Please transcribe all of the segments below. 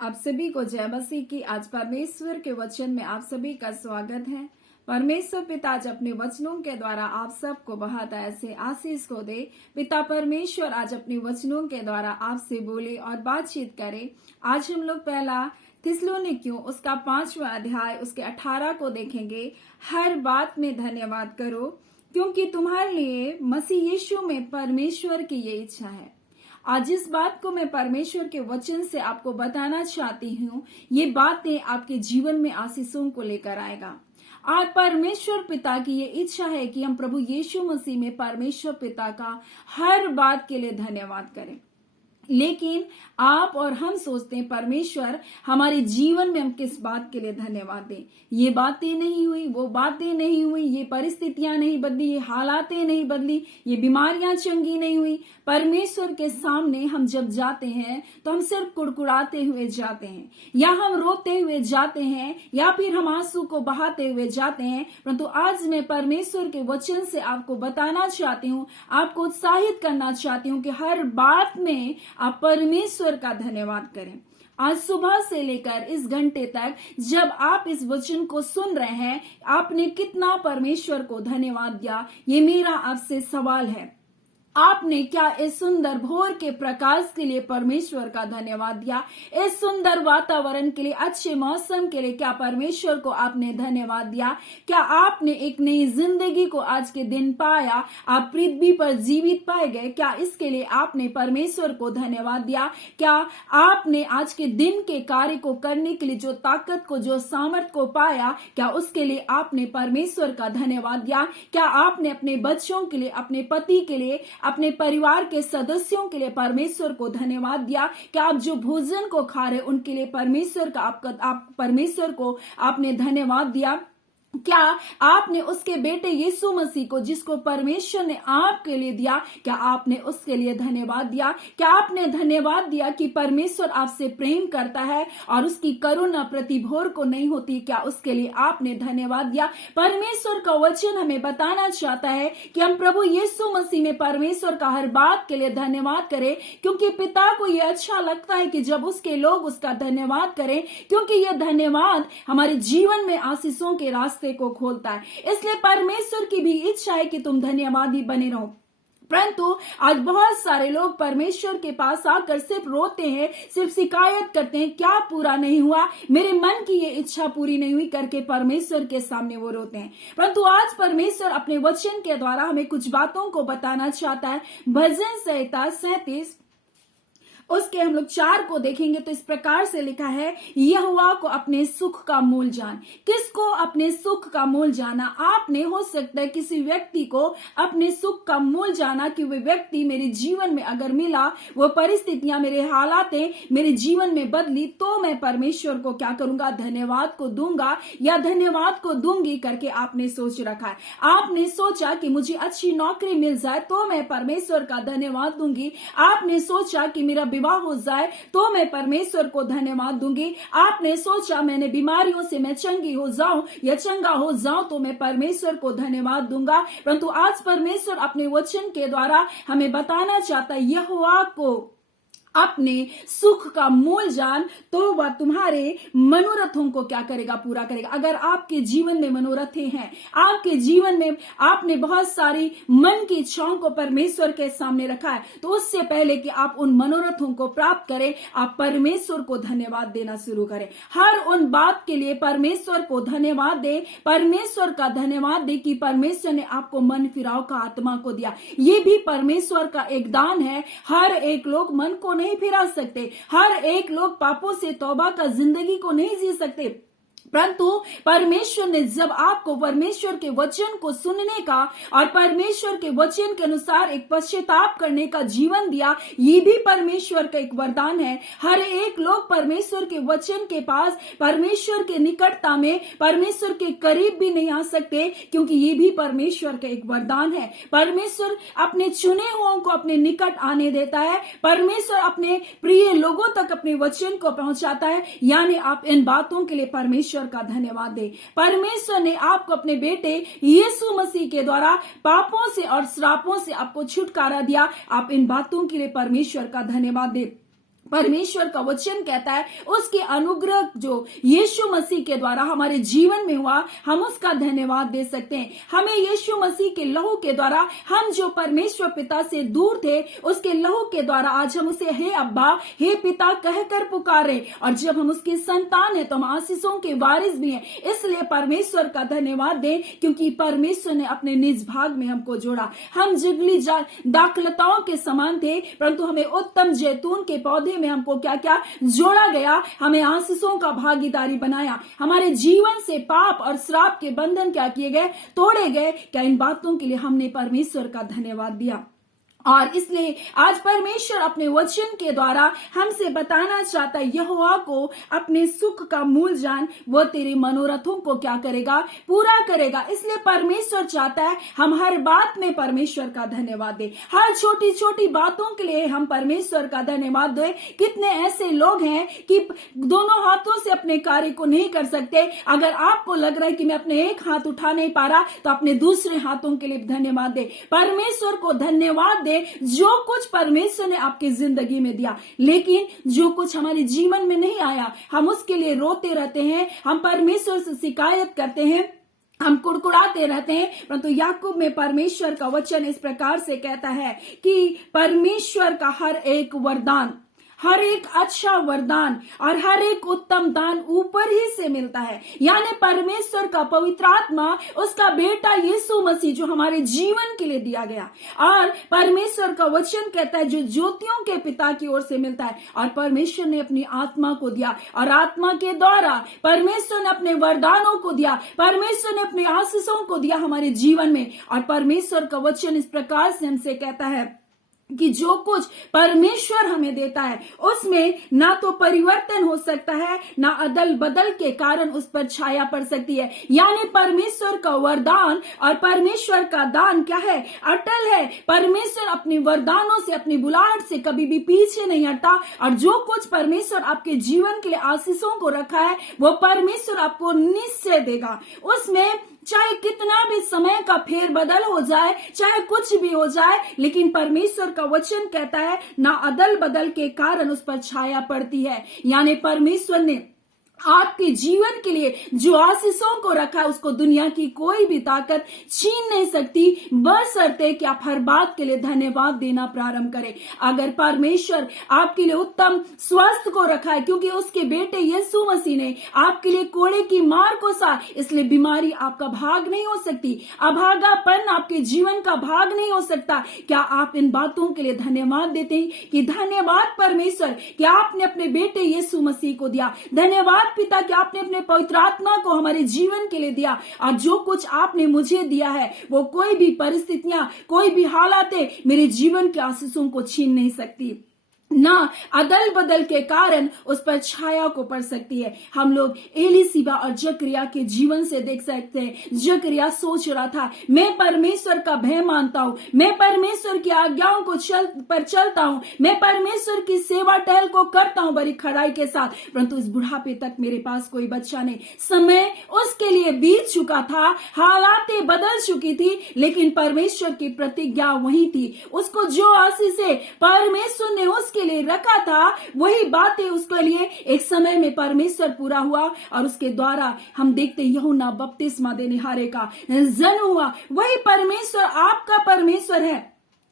आप सभी को जय मसीह की। आज परमेश्वर के वचन में आप सभी का स्वागत है। परमेश्वर पिता आज अपने वचनों के द्वारा आप सबको बहुत ऐसे आशीष को दे। पिता परमेश्वर आज अपने वचनों के द्वारा आपसे बोले और बातचीत करे। आज हम लोग पहला थिस्सलुनीकियों उसका 5वां अध्याय उसके 18 को देखेंगे। हर बात में धन्यवाद करो, क्योंकि तुम्हारे लिए मसीह यीशु में परमेश्वर की ये इच्छा है। आज इस बात को मैं परमेश्वर के वचन से आपको बताना चाहती हूँ। ये बातें आपके जीवन में आशीषों को लेकर आएगा। आज परमेश्वर पिता की ये इच्छा है कि हम प्रभु यीशु मसीह में परमेश्वर पिता का हर बात के लिए धन्यवाद करें। लेकिन आप और हम सोचते हैं परमेश्वर हमारे जीवन में हम किस बात के लिए धन्यवाद दें। ये बातें नहीं हुई, वो बातें नहीं हुई, ये परिस्थितियां नहीं बदली, ये हालातें नहीं बदली, ये बीमारियां चंगी नहीं हुई। परमेश्वर के सामने हम जब जाते हैं तो हम सिर्फ कुड़कुड़ाते हुए जाते हैं, या हम रोते हुए जाते हैं, या फिर हम आंसू को बहाते हुए जाते हैं। परंतु आज मैं परमेश्वर के वचन से आपको बताना चाहती हूँ, आपको उत्साहित करना चाहती हूँ कि हर बात में आप परमेश्वर का धन्यवाद करें। आज सुबह से लेकर इस घंटे तक जब आप इस वचन को सुन रहे हैं, आपने कितना परमेश्वर को धन्यवाद दिया, ये मेरा आपसे सवाल है। आपने क्या इस सुंदर भोर के प्रकाश के लिए परमेश्वर का धन्यवाद दिया? इस सुंदर वातावरण के लिए, अच्छे मौसम के लिए क्या परमेश्वर को आपने धन्यवाद दिया? क्या आपने एक नई जिंदगी को आज के दिन पाया? आप पृथ्वी पर जीवित पाए गए, क्या इसके लिए आपने परमेश्वर को धन्यवाद दिया? क्या आपने आज के दिन के कार्य को करने के लिए जो ताकत को, जो सामर्थ को पाया, क्या उसके लिए आपने परमेश्वर का धन्यवाद दिया? क्या आपने अपने बच्चों के लिए, अपने पति के लिए, अपने परिवार के सदस्यों के लिए परमेश्वर को धन्यवाद दिया? क्या आप जो भोजन को खा रहे उनके लिए परमेश्वर का आप परमेश्वर को आपने धन्यवाद दिया? क्या आपने उसके बेटे यीशु मसीह को, जिसको परमेश्वर ने आपके लिए दिया, क्या आपने उसके लिए धन्यवाद दिया? क्या आपने धन्यवाद दिया कि परमेश्वर आपसे प्रेम करता है और उसकी करुणा प्रति भोर को नहीं होती? क्या उसके लिए आपने धन्यवाद दिया? परमेश्वर का वचन हमें बताना चाहता है कि हम प्रभु यीशु मसीह में परमेश्वर का हर बात के लिए धन्यवाद करें, क्योंकि पिता को यह अच्छा लगता है कि जब उसके लोग उसका धन्यवाद करें, क्योंकि यह धन्यवाद हमारे जीवन में आशीषों के रास्ते को खोलता है। इसलिए परमेश्वर की भी इच्छा है कि तुम धन्यवादी बने रहो। परंतु आज बहुत सारे लोग परमेश्वर के पास आकर सिर्फ रोते हैं, सिर्फ शिकायत करते हैं, क्या पूरा नहीं हुआ, मेरे मन की ये इच्छा पूरी नहीं हुई करके परमेश्वर के सामने वो रोते हैं। परंतु आज परमेश्वर अपने वचन के द्वारा हमें कुछ बातों को बताना चाहता है। भजन संहिता 37 उसके हम लोग 4 को देखेंगे तो इस प्रकार से लिखा है, यहोवा को अपने सुख का मूल जान। किसको अपने सुख का मूल जाना? आपने हो सकता है किसी व्यक्ति को अपने सुख का मूल जाना कि वह व्यक्ति मेरे जीवन में अगर मिला, वो परिस्थितियां, मेरे हालातें मेरे जीवन में बदली, तो मैं परमेश्वर को क्या करूंगा? धन्यवाद को दूंगा या धन्यवाद को दूंगी करके आपने सोच रखा है। आपने सोचा कि मुझे अच्छी नौकरी मिल जाए तो मैं परमेश्वर का धन्यवाद दूंगी। आपने सोचा कि मेरा विवाह हो जाए तो मैं परमेश्वर को धन्यवाद दूंगी। आपने सोचा मैंने बीमारियों से मैं चंगी हो जाऊं या चंगा हो जाऊं तो मैं परमेश्वर को धन्यवाद दूंगा। परंतु आज परमेश्वर अपने वचन के द्वारा हमें बताना चाहता है, यहोवा को अपने सुख का मूल जान, तो वह तुम्हारे मनोरथों को क्या करेगा? पूरा करेगा। अगर आपके जीवन में मनोरथ हैं, आपके जीवन में आपने बहुत सारी मन की इच्छाओं को परमेश्वर के सामने रखा है, तो उससे पहले कि आप उन मनोरथों को प्राप्त करें, आप परमेश्वर को धन्यवाद देना शुरू करें। हर उन बात के लिए परमेश्वर को धन्यवाद दे, परमेश्वर का धन्यवाद दे कि परमेश्वर ने आपको मन फिराव का आत्मा को दिया। ये भी परमेश्वर का एक दान है। हर एक लोग मन को नहीं फिरा सकते, हर एक लोग पापों से तौबा का जिंदगी को नहीं जी सकते, परंतु परमेश्वर ने जब आपको परमेश्वर के वचन को सुनने का और परमेश्वर के वचन के अनुसार एक पश्चाताप करने का जीवन दिया, ये भी परमेश्वर का एक वरदान है। हर एक लोग परमेश्वर के वचन के पास, परमेश्वर के निकटता में, परमेश्वर के करीब भी नहीं आ सकते, क्योंकि ये भी परमेश्वर का एक वरदान है। परमेश्वर अपने चुने हुओं को अपने निकट आने देता है। परमेश्वर अपने प्रिय लोगों तक अपने वचन को पहुंचाता है। यानी आप इन बातों के लिए परमेश्वर का धन्यवाद दे। परमेश्वर ने आपको अपने बेटे यीशु मसीह के द्वारा पापों से और श्रापों से आपको छुटकारा दिया। आप इन बातों के लिए परमेश्वर का धन्यवाद दे। परमेश्वर का वचन कहता है उसके अनुग्रह जो यीशु मसीह के द्वारा हमारे जीवन में हुआ, हम उसका धन्यवाद दे सकते हैं। हमें यीशु मसीह के लहू के द्वारा, हम जो परमेश्वर पिता से दूर थे, उसके लहू के द्वारा आज हम उसे हे अब्बा, हे पिता कहकर पुकारे। और जब हम उसके संतान हैं तो हम आशीषों के वारिस भी हैं। इसलिए परमेश्वर का धन्यवाद दें, क्योंकि परमेश्वर ने अपने निज भाग में हमको जोड़ा। हम जंगली दाखलताओं के समान थे, परंतु हमें उत्तम जैतून के पौधे में हमको क्या क्या जोड़ा गया, हमें आशीषों का भागीदारी बनाया। हमारे जीवन से पाप और श्राप के बंधन क्या किए गए, तोड़े गए। क्या इन बातों के लिए हमने परमेश्वर का धन्यवाद दिया। और इसलिए आज परमेश्वर अपने वचन के द्वारा हमसे बताना चाहता है, यहोवा को अपने सुख का मूल जान, वो तेरे मनोरथों को क्या करेगा, पूरा करेगा। इसलिए परमेश्वर चाहता है हम हर बात में परमेश्वर का धन्यवाद दें। हर छोटी छोटी बातों के लिए हम परमेश्वर का धन्यवाद दें। कितने ऐसे लोग हैं कि दोनों हाथों से अपने कार्य को नहीं कर सकते। अगर आपको लग रहा है कि मैं अपने एक हाथ उठा नहीं पा रहा, तो अपने दूसरे हाथों के लिए धन्यवाद दे। परमेश्वर को धन्यवाद दे जो कुछ परमेश्वर ने आपकी जिंदगी में दिया। लेकिन जो कुछ हमारे जीवन में नहीं आया, हम उसके लिए रोते रहते हैं, हम परमेश्वर से शिकायत करते हैं, हम कुड़कुड़ाते रहते हैं। परंतु याकूब में परमेश्वर का वचन इस प्रकार से कहता है कि परमेश्वर का हर एक वरदान, हर एक अच्छा वरदान और हर एक उत्तम दान ऊपर ही से मिलता है। यानी परमेश्वर का पवित्र आत्मा, उसका बेटा यीशु मसीह जो हमारे जीवन के लिए दिया गया। और परमेश्वर का वचन कहता है जो ज्योतियों के पिता की ओर से मिलता है। और परमेश्वर ने अपनी आत्मा को दिया, और आत्मा के द्वारा परमेश्वर ने अपने वरदानों को दिया, परमेश्वर ने अपने आशीषों को दिया हमारे जीवन में। और परमेश्वर का वचन इस प्रकार से हमसे कहता है कि जो कुछ परमेश्वर हमें देता है उसमें ना तो परिवर्तन हो सकता है, ना अदल बदल के कारण उस पर छाया पड़ सकती है। यानी परमेश्वर का वरदान और परमेश्वर का दान क्या है, अटल है। परमेश्वर अपने वरदानों से, अपनी बुलाहट से कभी भी पीछे नहीं हटता। और जो कुछ परमेश्वर आपके जीवन के लिए आशीषों को रखा है, वो परमेश्वर आपको निश्चय देगा। उसमें चाहे कितना भी समय का फेर बदल हो जाए, चाहे कुछ भी हो जाए, लेकिन परमेश्वर का वचन कहता है ना अदल बदल के कारण उस पर छाया पड़ती है। यानी परमेश्वर ने आपके जीवन के लिए जो आशीषों को रखा है, उसको दुनिया की कोई भी ताकत छीन नहीं सकती, बशर्ते कि आप हर बात के लिए धन्यवाद देना प्रारंभ करें। अगर परमेश्वर आपके लिए उत्तम स्वास्थ्य को रखा है, क्योंकि उसके बेटे यीशु मसीह ने आपके लिए कोड़े की मार को सहा, इसलिए बीमारी आपका भाग नहीं हो सकती, अभागापन आपके जीवन का भाग नहीं हो सकता। क्या आप इन बातों के लिए धन्यवाद देते हैं कि धन्यवाद परमेश्वर कि आपने अपने बेटे यीशु मसीह को दिया। धन्यवाद पिता कि आपने अपने पवित्र आत्मा को हमारे जीवन के लिए दिया। और जो कुछ आपने मुझे दिया है, वो कोई भी परिस्थितियां, कोई भी हालातें मेरे जीवन के आशीषों को छीन नहीं सकती, ना अदल बदल के कारण उस पर छाया को पड़ सकती है। हम लोग एलीशिबा और जकरिया के जीवन से देख सकते हैं। जकरिया सोच रहा था, मैं परमेश्वर का भय मानता हूँ, मैं परमेश्वर की आज्ञाओं को पर चलता हूँ, मैं परमेश्वर की सेवा टहल को करता हूँ बड़ी खड़ाई के साथ, परंतु इस बुढ़ापे तक मेरे पास कोई बच्चा नहीं। समय उसके लिए बीत चुका था, हालातें बदल चुकी थी, लेकिन परमेश्वर की प्रतिज्ञा वही थी। उसको जो आशीष परमेश्वर ने उसके लिए रखा था, वही बातें उसके लिए एक समय में परमेश्वर पूरा हुआ। और उसके द्वारा हम देखते यूहन्ना बपतिस्मा देने हारे का जन्म हुआ। वही परमेश्वर आपका परमेश्वर है।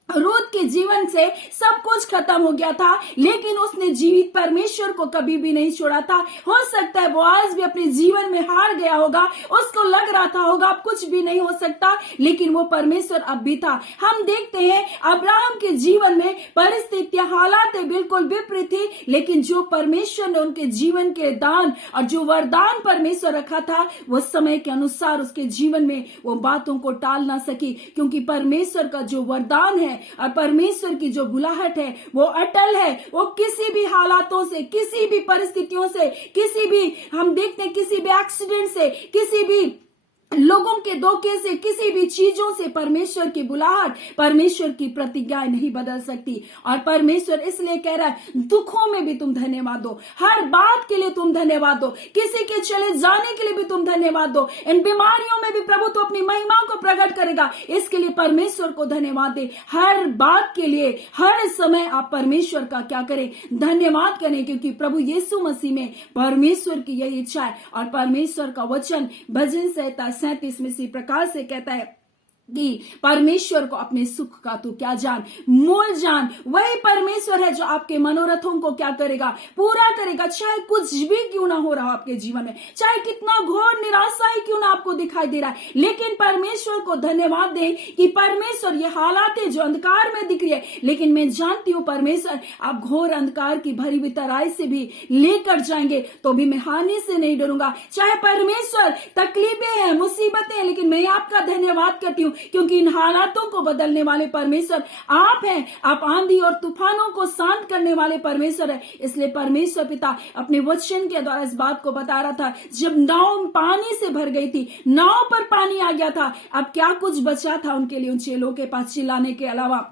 रूत के जीवन से सब कुछ खत्म हो गया था, लेकिन उसने जीवित परमेश्वर को कभी भी नहीं छोड़ा था। हो सकता है वो आज भी अपने जीवन में हार गया होगा, उसको लग रहा था होगा अब कुछ भी नहीं हो सकता, लेकिन वो परमेश्वर अब भी था। हम देखते हैं अब्राहम के जीवन में परिस्थितियां, हालातें बिल्कुल विपरीत थी, लेकिन जो परमेश्वर ने उनके जीवन के दान और जो वरदान परमेश्वर रखा था, वो समय के अनुसार उसके जीवन में वो बातों को टाल ना सकी, क्योंकि परमेश्वर का जो वरदान है और परमेश्वर की जो बुलाहट है वो अटल है। वो किसी भी हालातों से, किसी भी परिस्थितियों से, किसी भी, हम देखते हैं किसी भी एक्सीडेंट से, किसी भी लोगों के धोखे से, किसी भी चीजों से परमेश्वर की बुलाहट, परमेश्वर की प्रतिज्ञाएं नहीं बदल सकती। और परमेश्वर इसलिए कह रहा है, दुखों में भी तुम धन्यवाद दो, हर बात के लिए तुम धन्यवाद दो, किसी के चले जाने के लिए भी तुम धन्यवाद दो, इन बीमारियों में भी प्रभु तो अपनी महिमा को प्रकट करेगा, इसके लिए परमेश्वर को धन्यवाद दे। हर बात के लिए हर समय आप परमेश्वर का क्या करें, धन्यवाद करें, क्योंकि प्रभु यीशु मसीह में परमेश्वर की यही इच्छा है। और परमेश्वर का वचन भजन संहिता 37 में इसी प्रकार से कहता है कि परमेश्वर को अपने सुख का तू क्या जान, मूल जान। वही परमेश्वर है जो आपके मनोरथों को क्या करेगा, पूरा करेगा, चाहे कुछ भी क्यों ना हो रहा आपके जीवन में, चाहे कितना घोर निराशा ही क्यों ना आपको दिखाई दे रहा है, लेकिन परमेश्वर को धन्यवाद दें कि परमेश्वर, ये हालात है जो अंधकार में दिख रही है, लेकिन मैं जानती हूँ परमेश्वर आप घोर अंधकार की भरी हुई तराई से भी लेकर जाएंगे, तो भी मैं हानि से नहीं डरूंगा। चाहे परमेश्वर तकलीफें हैं, मुसीबतें हैं, लेकिन मैं आपका धन्यवाद करती हूँ, क्योंकि इन हालातों को बदलने वाले परमेश्वर आप हैं। आप आंधी और तूफानों को शांत करने वाले परमेश्वर है। इसलिए परमेश्वर पिता अपने वचन के द्वारा इस बात को बता रहा था, जब नाव पानी से भर गई थी, नाव पर पानी आ गया था, अब क्या कुछ बचा था उनके लिए, उन चेलों के पास चिल्लाने के अलावा।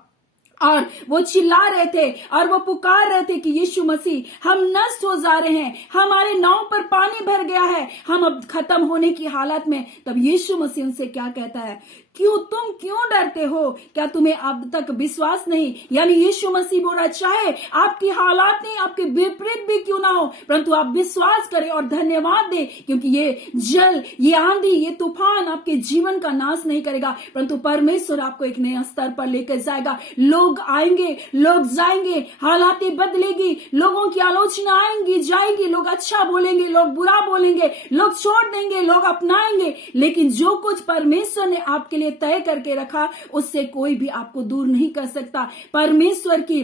और वो चिल्ला रहे थे और वो पुकार रहे थे कि यीशु मसीह हम नष्ट हो जा रहे हैं, हमारे नाव पर पानी भर गया है, हम अब खत्म होने की हालत में। तब यीशु मसीह उनसे क्या कहता है, तुम क्यों डरते हो, क्या तुम्हें अब तक विश्वास नहीं। यानी यीशु मसीह बोल रहा, चाहे आपकी हालात नहीं, आपके विपरीत भी क्यों ना हो, परंतु आप विश्वास करें और धन्यवाद दें, क्योंकि ये जल, ये आंधी, ये तूफान आपके जीवन का नाश नहीं करेगा, परंतु परमेश्वर आपको एक नए स्तर पर लेकर जाएगा। लोग आएंगे, लोग जाएंगे, हालातें बदलेगी, लोगों की आलोचना आएंगी जाएगी, लोग अच्छा बोलेंगे, लोग बुरा बोलेंगे, लोग छोड़ देंगे, लोग अपनाएंगे, लेकिन जो कुछ परमेश्वर ने आपके लिए तय करके रखा, उससे कोई भी आपको दूर नहीं कर सकता। परमेश्वर की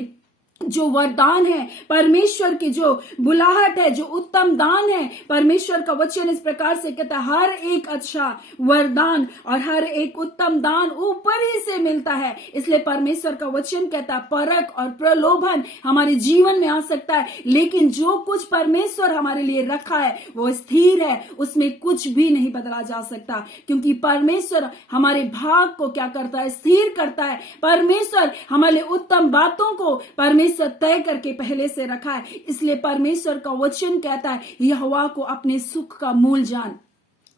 जो वरदान है, परमेश्वर की जो बुलाहट है, जो उत्तम दान है, परमेश्वर का वचन इस प्रकार से कहता है, हर एक अच्छा वरदान और हर एक उत्तम दान ऊपर ही से मिलता है। इसलिए परमेश्वर का वचन कहता है, परख और प्रलोभन हमारे जीवन में आ सकता है, लेकिन जो कुछ परमेश्वर हमारे लिए रखा है वो स्थिर है, उसमें कुछ भी नहीं बदला जा सकता, क्योंकि परमेश्वर हमारे भाग को क्या करता है, स्थिर करता है। परमेश्वर हमारे उत्तम बातों को परमेश्वर तय करके पहले से रखा है। इसलिए परमेश्वर का वचन कहता है, यहोवा को अपने सुख का मूल जान,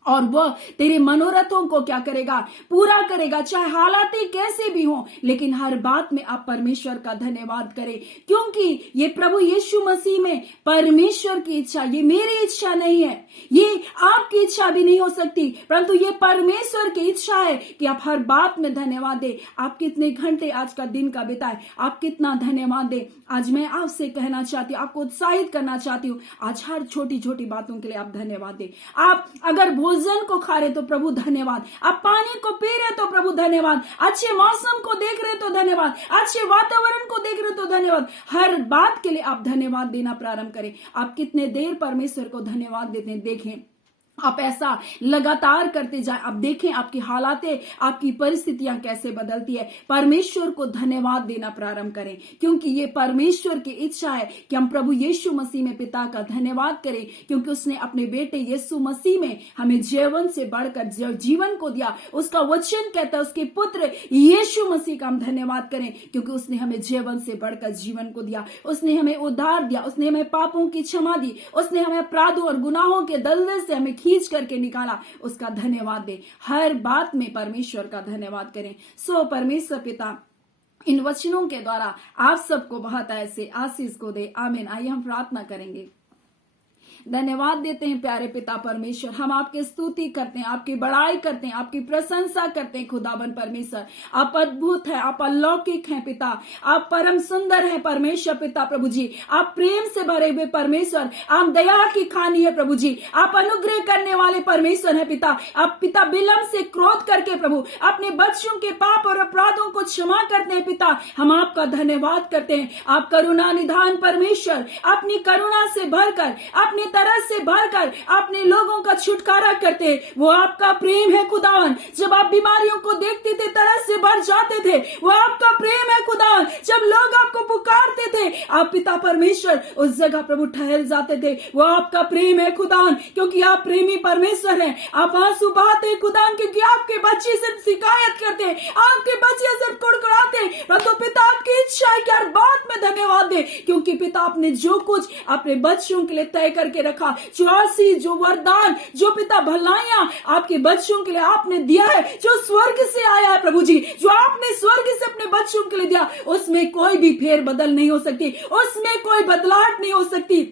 और वह तेरे मनोरथों को क्या करेगा, पूरा करेगा, चाहे हालातें कैसे भी हों, लेकिन हर बात में आप परमेश्वर का धन्यवाद करें, क्योंकि ये प्रभु यीशु मसीह में परमेश्वर की इच्छा, ये मेरी इच्छा नहीं है, ये आपकी इच्छा भी नहीं हो सकती, परंतु ये परमेश्वर की इच्छा है कि आप हर बात में धन्यवाद दें। आप कितने घंटे आज का दिन का बिताए, आप कितना धन्यवाद दें। आज मैं आपसे कहना चाहती हूँ, आपको उत्साहित करना चाहती हूँ, आज हर छोटी छोटी बातों के लिए आप धन्यवाद दें। आप अगर भोजन को खा रहे तो प्रभु धन्यवाद, आप पानी को पी रहे तो प्रभु धन्यवाद, अच्छे मौसम को देख रहे तो धन्यवाद, अच्छे वातावरण को देख रहे तो धन्यवाद। हर बात के लिए आप धन्यवाद देना प्रारंभ करें। आप कितने देर परमेश्वर को धन्यवाद देते हैं, देखें। आप ऐसा लगातार करते जाएं, आप देखें आपकी हालातें, आपकी परिस्थितियां कैसे बदलती है। परमेश्वर को धन्यवाद देना प्रारंभ करें, क्योंकि ये परमेश्वर की इच्छा है कि हम प्रभु यीशु मसीह में पिता का धन्यवाद करें, क्योंकि उसने अपने बेटे यीशु मसीह में हमें जीवन से बढ़कर जीवन को दिया। उसका वचन कहता है, उसके पुत्र यीशु मसीह का हम धन्यवाद करें, क्योंकि उसने हमें जीवन से बढ़कर जीवन को दिया, उसने हमें उद्धार दिया, उसने हमें पापों की क्षमा दी, उसने हमें अपराधों और गुनाहों के दलदल से हमें खींच करके निकाला। उसका धन्यवाद दें, हर बात में परमेश्वर का धन्यवाद करें। सो परमेश्वर पिता इन वचनों के द्वारा आप सबको बहुत ऐसे आशीष को दे। आमीन। आइए हम प्रार्थना करेंगे। धन्यवाद देते हैं प्यारे पिता परमेश्वर, हम आपकी स्तुति करते हैं, आपकी बड़ाई करते हैं, आपकी प्रशंसा करते हैं। खुदावन परमेश्वर, आप अद्भुत है, आप अलौकिक हैं पिता, आप परम सुंदर हैं परमेश्वर पिता प्रभु जी, आप प्रेम से भरे हुए परमेश्वर, आप दया की खानी है प्रभु जी, आप अनुग्रह करने वाले परमेश्वर है पिता। आप पिता विलंब से क्रोध करके प्रभु अपने बच्चों के पाप और अपराधों को क्षमा करते हैं पिता। हम आपका धन्यवाद करते हैं। आप करुणा निधान परमेश्वर, अपनी करुणा से भरकर, अपनी अपने तरस से भरकर अपने लोगों का छुटकारा करते। वो आपका प्रेम है खुदावन। जब आप बीमारियों को देखते थे, तरस से भर जाते थे, वो आपका प्रेम है खुदावन। जब लोग आपको पुकारते थे, आप पिता परमेश्वर उस जगह प्रभु ठहर जाते थे। वो आपका प्रेम है खुदावन, क्योंकि आप प्रेमी परमेश्वर हैं। आप आंसू बहाते खुदावन, क्योंकि आपके बच्चे सिर्फ शिकायत करते, आपके बच्चे सिर्फ कुड़कुड़ाते। परंतु पिता आपकी इच्छा है कि हर बात में धन्यवाद दे, क्योंकि पिता आपने जो कुछ अपने बच्चों के लिए तय करके रखा, जो आशीष, जो वरदान, जो पिता भलाइयां आपके बच्चों के लिए आपने दिया है, जो स्वर्ग से आया है प्रभु जी, जो आपने स्वर्ग से अपने बच्चों के लिए दिया, उसमें कोई भी फेर बदल नहीं हो सकती, उसमें कोई बदलाव नहीं हो सकती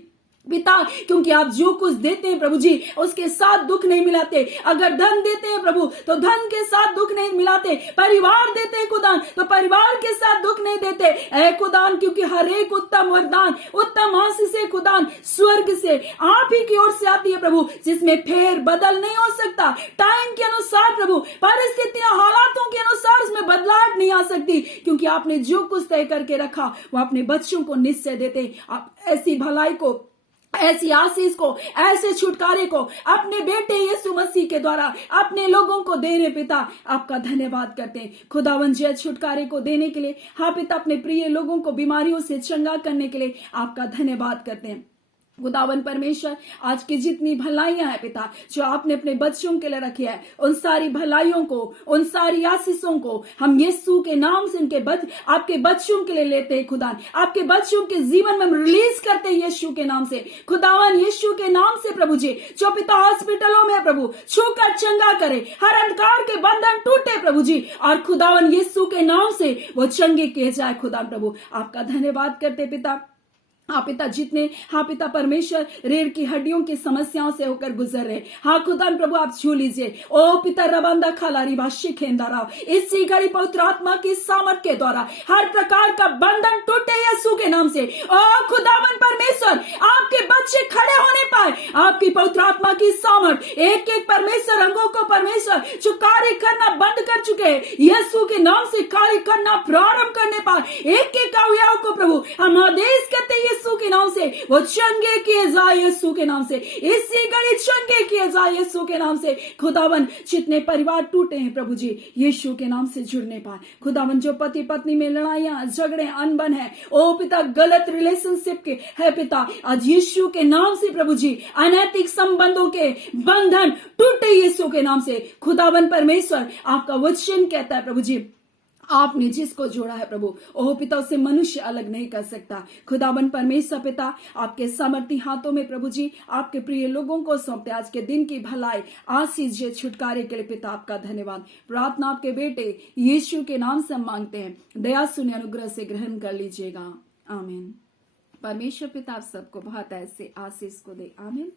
पिता, क्योंकि आप जो कुछ देते हैं प्रभु जी, उसके साथ दुख नहीं मिलाते। अगर धन देते हैं प्रभु, तो धन के साथ दुख नहीं मिलाते। परिवार देते हैं खुदान, तो परिवार के साथ दुख नहीं देते ऐ खुदान, क्योंकि हर एक उत्तम वरदान, उत्तम आशीष से खुदान स्वर्ग से आप ही की ओर से आती है प्रभु, जिसमें फेर बदल नहीं हो सकता। टाइम के अनुसार प्रभु, परिस्थितियां, हालातों के अनुसार उसमें बदलाव नहीं आ सकती, क्योंकि आपने जो कुछ तय करके रखा वो अपने बच्चों को निश्चय देते। आप ऐसी भलाई को, ऐसी आशीष को, ऐसे छुटकारे को अपने बेटे यीशु मसीह के द्वारा अपने लोगों को देने पिता आपका धन्यवाद करते हैं। खुदावन जी छुटकारे को देने के लिए, हाँ पिता, अपने प्रिय लोगों को बीमारियों से चंगा करने के लिए आपका धन्यवाद करते हैं। खुदावन परमेश्वर, आज की जितनी भलाइयां हैं पिता, जो आपने अपने बच्चों के लिए रखी है, उन सारी भलाइयों को, उन सारी आशीषों को हम यीशु के नाम से आपके बच्चों के लिए लेते हैं खुदा। आपके बच्चों के जीवन में हम रिलीज करते हैं यीशु के नाम से। खुदावन यीशु के नाम से प्रभु जी, जो पिता हॉस्पिटलों में प्रभु छूकर चंगा करे, हर अंधकार के बंधन टूटे प्रभु जी, और खुदावन यीशु के नाम से वो चंगे किए जाए। खुदा प्रभु आपका धन्यवाद करते पिता। हाँ पिता, जितने हाँ पिता परमेश्वर रीढ़ की हड्डियों की समस्याओं से होकर गुजर रहे, हाँ खुदा प्रभु आप छू लीजिए। ओ पिता रबंदा खालारी भाष्य खेंदा राव, इसी घड़ी पवित्र आत्मा की सामर्थ के द्वारा हर प्रकार का बंधन टूटे यीशु के नाम से। ओ खुदावन परमेश्वर, आपके बच्चे खड़े होने पाए, आपकी पवित्र आत्मा की सामर्थ एक एक परमेश्वर अंगों को परमेश्वर जो कार्य करना बंद कर चुके हैं, यीशु के नाम से कार्य करना प्रारंभ करने पाए। एक एक अवयव को प्रभु हम आदेश करते यीशु के नाम से वो चंगे किए जाए, यीशु के नाम से इसी घड़ी चंगे किए जाए यीशु के नाम से। खुदावन जितने परिवार टूटे हैं प्रभु जी, यीशु के नाम से जुड़ने पाए। खुदावन जो पति पत्नी में लड़ाइयां, झगड़े, अनबन है, ओ पिता गलत रिलेशनशिप के है पिता, आज यीशु के नाम से प्रभु जी अनैतिक संबंधों के बंधन टूटे यीशु के नाम से। खुदावन परमेश्वर आपका वचन कहता है प्रभु जी, आपने जिसको जोड़ा है प्रभु, ओह पिता उसे मनुष्य अलग नहीं कर सकता। खुदावन परमेश्वर पिता आपके सामर्थी हाथों में प्रभु जी आपके प्रिय लोगों को सौंपते। आज के दिन की भलाई, आशीष, छुटकारे के लिए पिता आपका धन्यवाद। प्रार्थना आपके बेटे यीशु के नाम से मांगते हैं, दया सुने अनुग्रह से ग्रहण कर लीजिएगा, आमीन। परमेश्वर पिता आप सबको बहुत ऐसे आशीष को दे, आमीन।